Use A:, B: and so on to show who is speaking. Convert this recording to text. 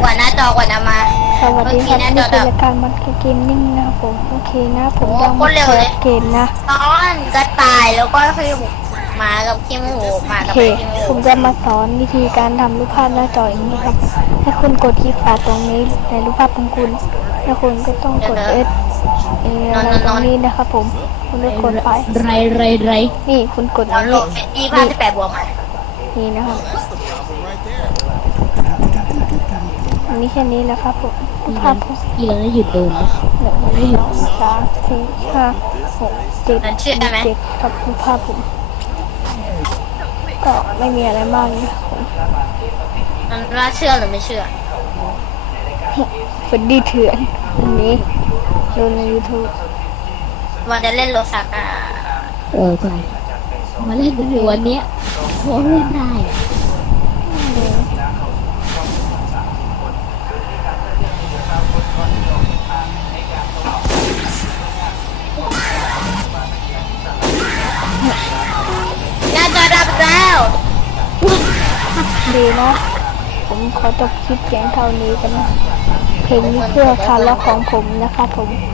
A: กว่าหน้าจอกว่านะมา
B: สวัสดีครับ
A: หน้าจ
B: นี่
A: อ
B: คือ
A: ดับ
B: รายการมันเกมนิ่งนะครับผมโอเคนะผม
A: โอ้
B: ยัง
A: โค
B: ไม่
A: ตรเร็ว
B: แค
A: เลย
B: สเกมนะ
A: ตอนกระต่ายแล้วก็คือหมากับขี้หมูหมา
B: โอ
A: กับ
B: เค
A: ขี้หมู
B: ผมจะมาสอนวิธีการทำรูปภาพหน้าจออย่างนี้ครับให้คุณกดที่ฝาตรงนี้ในรูปภาพของคุณแล้วคุณก็ต้องกด S อะไรตรงนี้นะครับผมคุณก็กดไป
C: ไร
B: นี่คุณกด
A: เรา
B: อัน
A: โหล
B: นี้
A: ดเป็น28 บวกมา
B: นี่นะครับอันนี้แค่นี้แหละครับผมรูปภาพผม
C: กี่แล้วหยุดเดินนะ
B: 1 2 3 4 5 6 7
A: มันเชื่อไหม
B: 7ครับรูปภาพผมก็ไม่มีอะไรมากนะครับผม
A: มันว่าเชื่อหรือไม่เชื่อ
B: ฝนดีเถื่อนอันนี้ดูใน YouTube
A: วันจะเล่นโลซาก้า
C: ใช่มาเล่นดูวันเนี้ยโหเล่นได้
A: หน้าจอดับแล้ว
B: ดีนะ ผมขอจบคลิปเพียงเท่านี้กันนะเพลงนี้เพื่อคาร์ลของผมนะครับผม